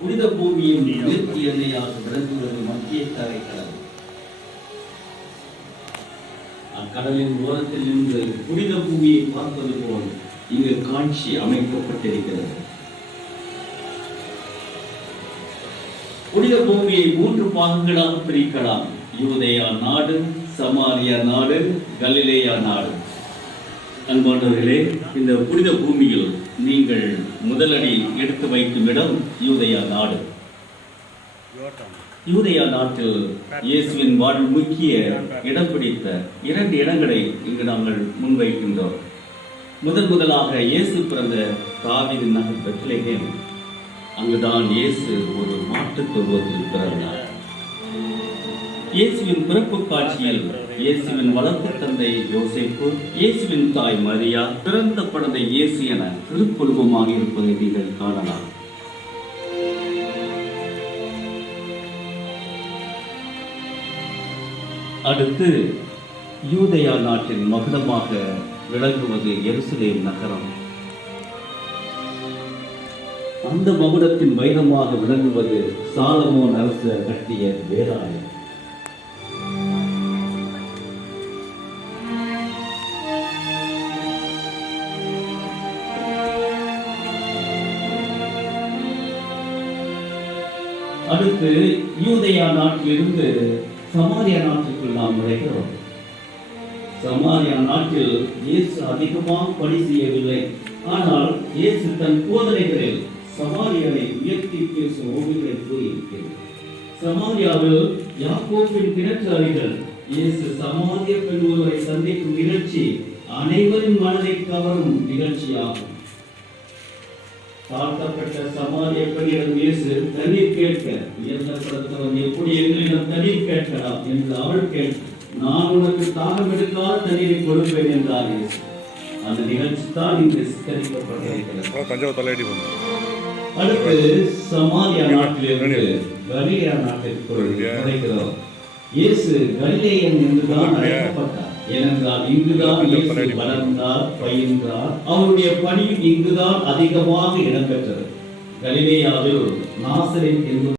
புனித பூமியின் மேற்கு எல்லையாக விளங்குவது மத்திய தரைக்கடல். அக்கடலின் ஓரத்தில் இருந்து புனித பூமியை பார்ப்பது போல் இங்கு காட்சி அமைக்கப்பட்டிருக்கிறது. புனித பூமியை 3 பாகங்களாக பிரிக்கலாம். யூதேயா நாடு, சமாரியா நாடு, கலிலேயா நாடு. அன்பானவர்களே, இந்த புனித பூமியில் நீங்கள் முதலடி எடுத்து வைக்கும் இடம் யூதேயா நாடு. யூதேயா நாட்டில் இயேசுவின் வாழ்வில் முக்கிய இடம் பிடித்த 2 இடங்களை இங்கு நாங்கள் முன்வைக்கின்றோம். முதலாக இயேசு பிறந்த தாவீது நகர் பெத்லகேம். அங்குதான் இயேசு ஒரு மாட்டுத் தொழுவத்தில் பிறந்தார். இயேசுவின் பிறப்பு காட்சியில் இயேசுவின் வளர்ப்பு தந்தை யோசேப்பு, இயேசுவின் தாய் மரியா, பிறந்த குழந்தை இயேசு என திருக்குழுமமாக இருப்பதை நீங்கள் காணலாம். அடுத்து யூதேயா நாட்டின் மகுடமாக விளங்குவது எருசலேம் நகரம். அந்த மகுடத்தின் வைரமாக விளங்குவது சாலமோன் அரசர் கட்டிய வேதாலயம். அடுத்து யூதேயா நாட்டிலிருந்து சமாரியா நாட்டுக்குள் நாம் நுழைகிறோம். சமாரியா நாட்டில் இயேசு அதிகமாக பணி செய்யவில்லை. ஆனால் இயேசு தன் போதனைகளில் சமாரியாவை உயர்த்தி பேசும் ஓவியங்களை கூறியிருக்கிறது. சமாரியாவில் யாக்கோபின் கிணற்று அருகில் இயேசு சமாரிய பெண் ஒருவரை சந்திக்கும் நிகழ்ச்சி அனைவரின் மனதை கவரும் நிகழ்ச்சியாகும். தாழ்த்தப்பட்ட சமாரிய பெண்ணிடம் இயேசு தண்ணீர் கேட்க, உயர்த்தப்படுத்தவன் எப்படி எங்களிடம் தண்ணீர் கேட்கலாம் என்று அவள் கேட்க, நான் உனக்கு தாகம் எடுக்காத தண்ணீரை கொடுப்பேன் என்றார் இயேசு. அந்த நிகழ்ச்சி தான் இங்கு சித்தரிக்கப்பட்டிருக்கிறது. அடுத்து சமாரியா நாட்டிலிருந்து கலிலேயா நாட்டிற்குள் நுழைகிறோம். இயேசு கலிலேயன் என்றுதான் அழைக்கப்பட்டார். ஏனென்றால் இங்குதான் இயேசு வளர்ந்தார், பயின்றார். அவருடைய பணியும் இங்குதான் அதிகமாக இடம்பெற்றது. கலிலேயாவில் நாசரேத் என்று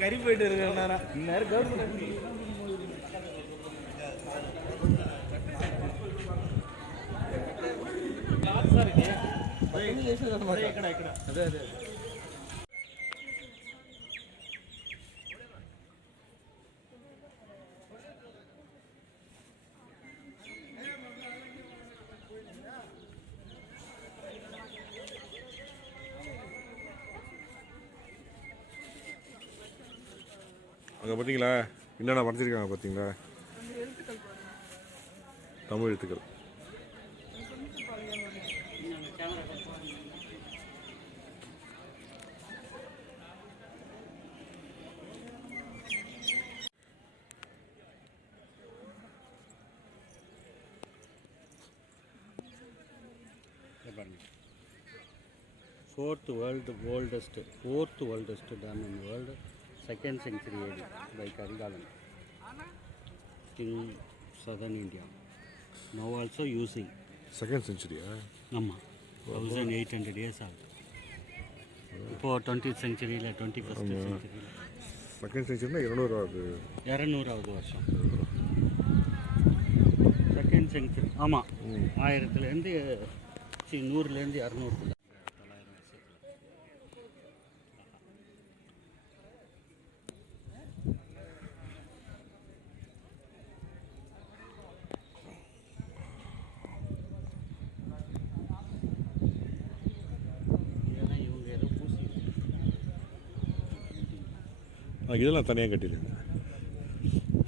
கறி போயிட்டு இருக்க இந்நேரம் கவர்மெண்ட் அங்கே பார்த்தீங்களா என்னென்ன வரைஞ்சிருக்காங்க பார்த்தீங்களா? தமிழ் எழுத்துக்கள். Fourth oldest dam in the world, 2nd century AD by Karigalan, in southern India. Now also using. 2nd century? ஆமாம், 1800 years ஆகுது. இப்போ 20th century, 21st century. 2nd century 200வது வருஷம். 2nd century ஆமாம், 1000லேருந்து 100லேருந்து 200. இதெல்லாம் தனியாக கட்டிடுங்க.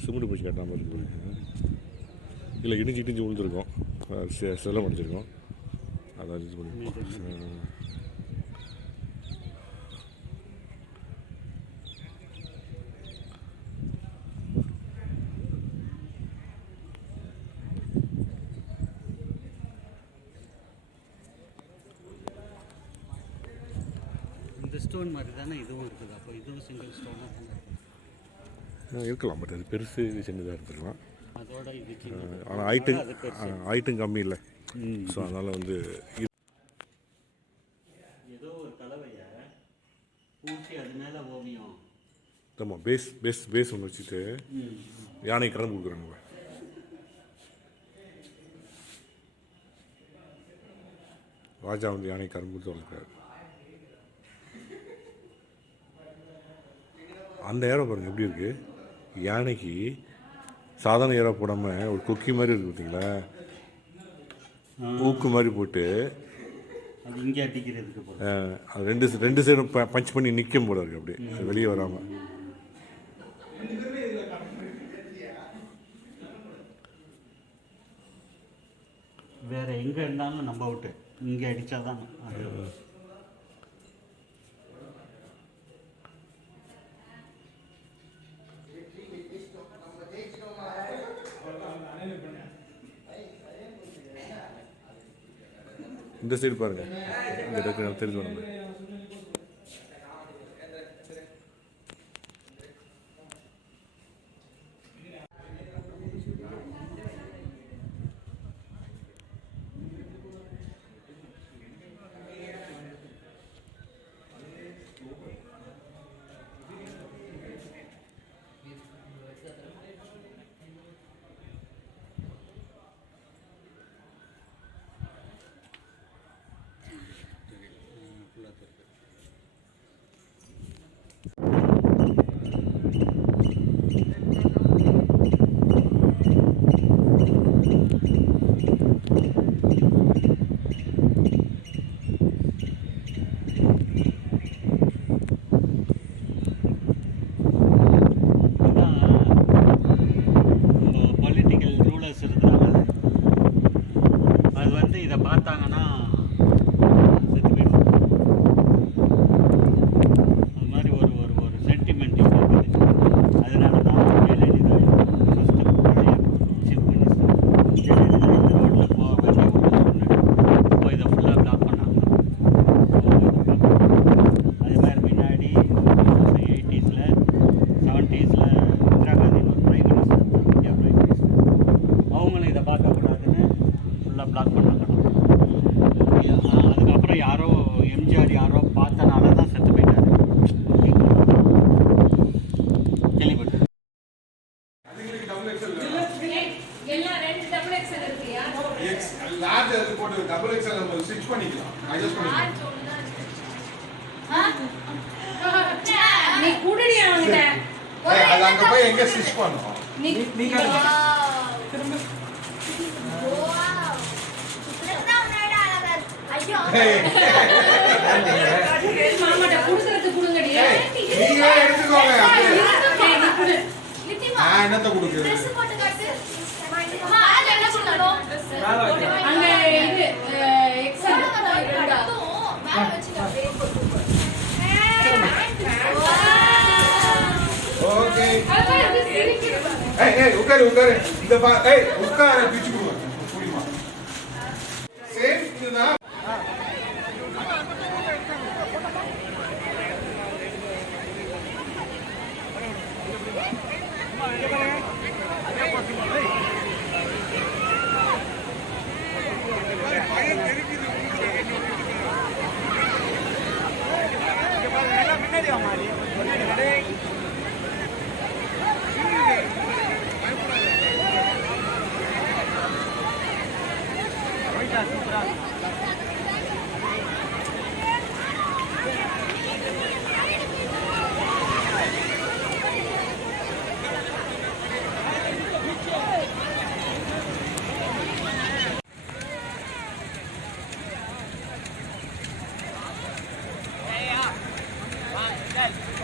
சிமெண்ட் பூச்சி கட்டாமல் இருக்குது. இல்லை இடிஞ்சு விழுந்துருக்கோம், செல்லம் அடிச்சிருக்கோம், அதை இது பண்ணி இந்த ஸ்டோன் மாதிரி தானே இதுவும் இருக்குது. அப்போ இதுவும் சிங்கிள் ஸ்டோனாக தானே இருக்கலாம். பட் அது பெருசு, இது சின்னதாக இருந்துருக்கலாம். அதோட இது சின்ன. ஆனால் ஹைட்டும் கம்மி இல்லை. ஸோ அதனால் வந்து ஏதோ ஒரு கலவையை பூச்சி அது மேலே ஓவியம். ஆமாம், பேஸ் ஒன்று வச்சுட்டு யானை கடன் கொடுக்குறாங்க. ராஜா வந்து யானை கடன் கொடுத்து வளர்க்குறாரு. அந்த ஏரோ பாருங்கள் எப்படி இருக்குது. யானைக்கு சாதாரண ஏரோ போடாமல் ஒரு கொக்கி மாதிரி இருக்குது பார்த்தீங்களா, ஊக்கு மாதிரி போட்டு அது இங்கே அடிக்கிறதுக்கு அது ரெண்டு சைடும் பஞ்ச் பண்ணி நிற்கும் போல இருக்குது. அப்படி வெளியே வராமல். வேற எங்கே இருந்தாலும் நம்ம விட்டு இங்கே அடித்தாதான் அது. இந்த சைடு பாருங்கள், இந்த இடத்துல தெரிஞ்சு நம்ம இதை பார்த்தாங்கன்னா செத்து போயிடும். அது மாதிரி ஒரு ஒரு ஒரு சென்டிமெண்ட் இருக்குது. அதனால தான் ஜெயலலிதா ஃபஸ்ட்டு பழைய சீஃப் மினிஸ்டர் ஜெயலலிதா இந்த ரோட்டில் போக வேண்டிய ஒரு சொன்னாங்க. இப்போ இதை ஃபுல்லாக பிளாக் பண்ணாங்க. அதே மாதிரி முன்னாடி 80s 70s இந்திரா காந்தி ஒரு prime minister, India prime minister, அவங்களும் இதை பார்க்கக்கூடாதுன்னு ஃபுல்லாக பிளாக் பண்ணாங்க. அதுக்கப்புறம் யாரோ எம்ஜிஆர் யாரோ பார்த்தனால தான் செத்து போயிட்டாரு. கேள்விப்பட்டேன். எல்லாம் 2 டபுள் எக்ஸ்எல் இருக்குயா? லார்ஜ் அது போட்டு டபுள் எக்ஸ்எல் நம்ம ஸ்விட்ச் பண்ணிக்கலாம், அட்ஜஸ்ட் பண்ணிக்கலாம். நீ குடுடி அவங்கிட்ட. அது அங்க போய் எங்க ஸ்விட்ச் பண்ணனும்? நீ திரும்ப ஐயோ மாமாட்ட குடுக்குறது குடுங்கடி. நீங்க எடுத்துக்கோங்க. லித்திமா என்னத்த குடுக்குறது? Dress போட்டு காட்டு. அம்மா அது என்ன பண்ணனும்? அங்க இது எக்ஸல் மேல வச்சுட்டு அப்படியே ஓகே. அது சிரிக்குது. ஏய் உட்காரு இந்த உட்கார பிச்சு கொடுங்க. புரியுமா? சேம் இதுதான்.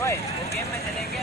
ओए वो गेम में चलेंगे।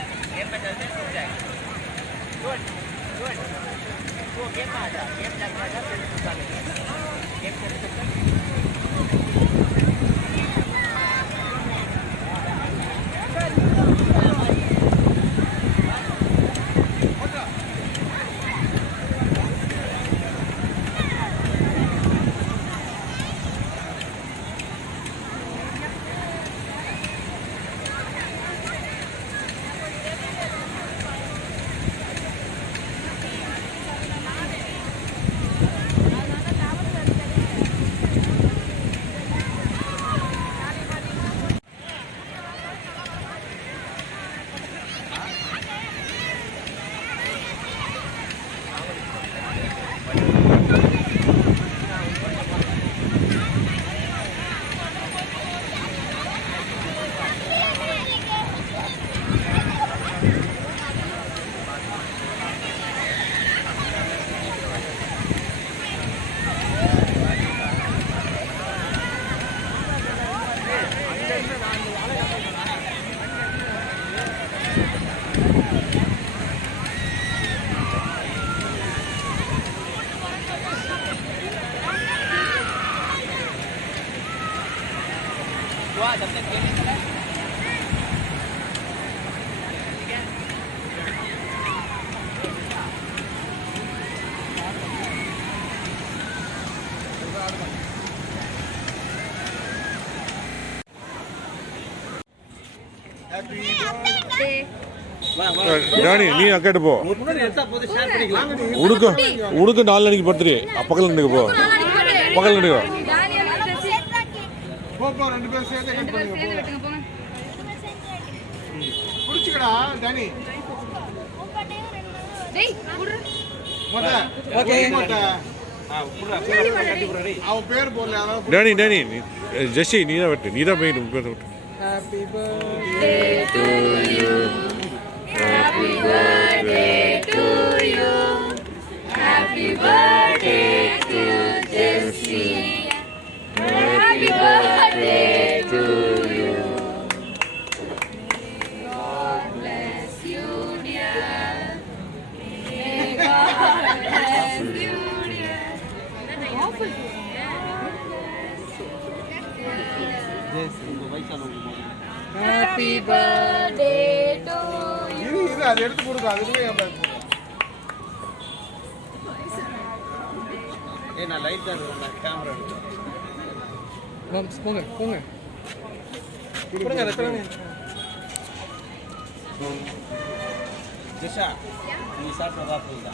டானி நீ அக்காட்ட போ உனக்கு 4 மணிக்கு பர்த்டே பக்கத்துல நின்னுக்கு போ பக்கத்துல நின்னுக்கு போ 2 பேரும் சேர்ந்து கட் பண்ணுங்க போ புடிச்சுக்கடா டானி டேய் குடு ஓகே அவன் பேர் போடல டானி டானி ஜெசி நீ தான் வெட்டு நீ தான் போயிட்டு பேர் வெட்டு Happy birthday to you. Happy birthday to you. Happy birthday to Jessie. Happy birthday to you. May God bless you, dear. May God bless you, dear. Happy birthday to you. இது அது எடுத்து கொடுங்க அதுவே ஏன் பேக் நான் லைட் தான் இருக்கேன் கேமரா எடுத்து போங்க போங்க கொடுங்க ரெஸ்டாரண்ட் ஜெஷா நீ சாப்பிட்டதா போகுதா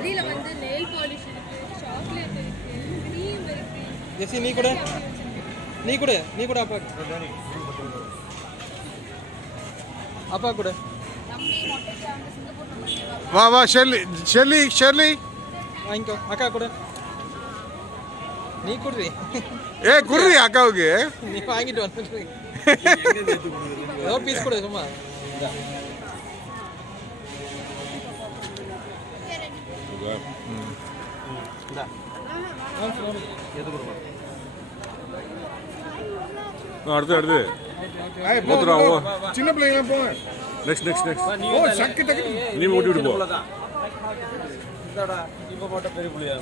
இதுல வந்து நெயில் பாலிஷ் இருக்கு, சாக்லேட் இருக்கு, கிரீம் இருக்கு. ஜெசி நீ கூட அப்பா கூட தம்பி மொட்டை சாந்து சிங்கப்பூர் நம்ம வா வா ஷெர்லி வாங்கிக்கோ அக்கா கூட நீ குடுறி ஏய் குர்ரி அக்காவுக்கு நீ வாங்கிட்டு வந்து ஏதோ பீஸ் கொடு சும்மா அடுத்து சின்ன பிள்ளைங்க போங்க நெக்ஸ்ட் ஓ சக்கு டக்கு நீ ஓட்டி விட்டு போ இப்போ போட்ட பெரிய புள்ளியா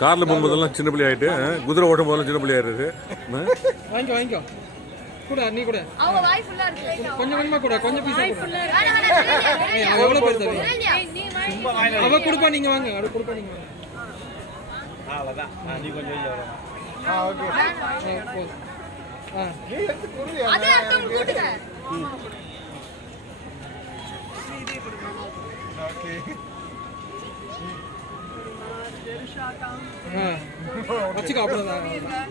கார்ல போகும்போதெல்லாம் சின்ன பிள்ளை ஆயிட்டு குதிரை ஓட்டும் போதெல்லாம் சின்ன பிள்ளை ஆயிடுது வாங்கிக்கோ கூட நீ கூட அவங்க வாய் ஃபுல்லா இருக்கு. கொஞ்சமா கூட கொஞ்சம் பீஸ் கூட வேணா வேணா அவ எவ்வளவு பேர் தருவீங்க நீ வாங்கி அவ கொடுப்பா நீங்க வாங்க அவ கொடுப்பா நீங்க வாங்க அவ்வளோதான் நீ கொஞ்சம் வெளியே வர ஓகே நீ எடுத்து குர்ரி அதே அர்த்தம் கொடுங்க. ஓகே வச்சுக்கோ அப்புறம்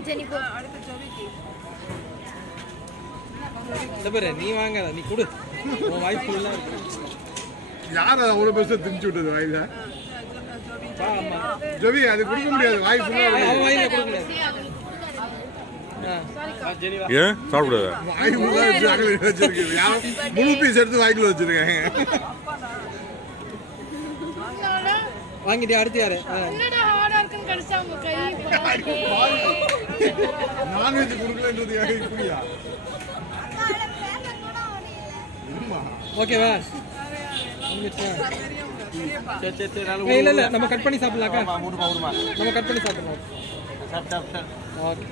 ஜெனிகோ இந்த பேரு நீ வாங்க நீ கொடு உன் வாய் ஃபுல்லா யார் அதை அவ்வளோ பெருசாக திணிச்சு விட்டது வாயில ஜோவி அது கொடுக்க முடியாது வாய் ஃபுல்லாக அவன் வாயில கொடுக்க முடியாது ஏன் சாப்பிடாத வாய் ஃபுல்லாக வச்சிருக்கேன் யாரும் முழு பீஸ் எடுத்து வாய்க்குள்ள வச்சிருக்கேன் வாங்கிட்டு அடுத்து யாரு என்னடா ஹார்டா இருக்குன்னு கடிச்சா உங்க கை நான்வெஜ் கொடுக்கலன்றது இப்படியா பேச கூட முடியல. ஓகேவா? இல்லை இல்லை நம்ம கட் பண்ணி சாப்பிடலாக்கா? நம்ம கட் பண்ணி சாப்பிடலாம். Okay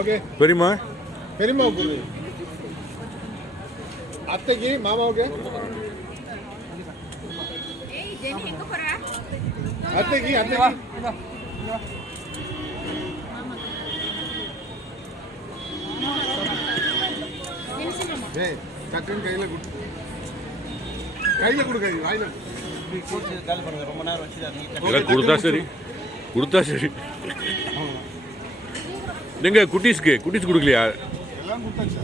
okay. பெரியம்மா பெரியம்மாவுக்கு, அத்தைக்கு, மாமாவுக்கு, அத்தைக்கு அத்தைக்கு ஏய் டக்குன்னு கையில் கொடு, கையில் கொடு, கை வாயில் ரொம்ப நேரம் வச்சு கொடுத்தா சரி, கொடுத்தா சரி. எங்க குட்டீஸ்க்கு குட்டீஸ் கொடுக்கலையா? எல்லாம் கொடுத்தாச்சு.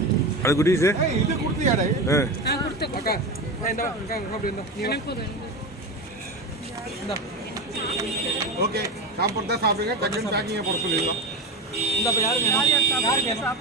அது குட்டீஸ் இது கொடுத்தியாடா? அக்கா இந்த அப்படி இந்த ஓகே, சாப்பிட்டு தான் சாப்பிடுங்க. டக்குன்னு பேக்கிங்கை போட சொல்லிடலாம். இந்த யாருங்க யாருங்க எடுத்துக்கோ.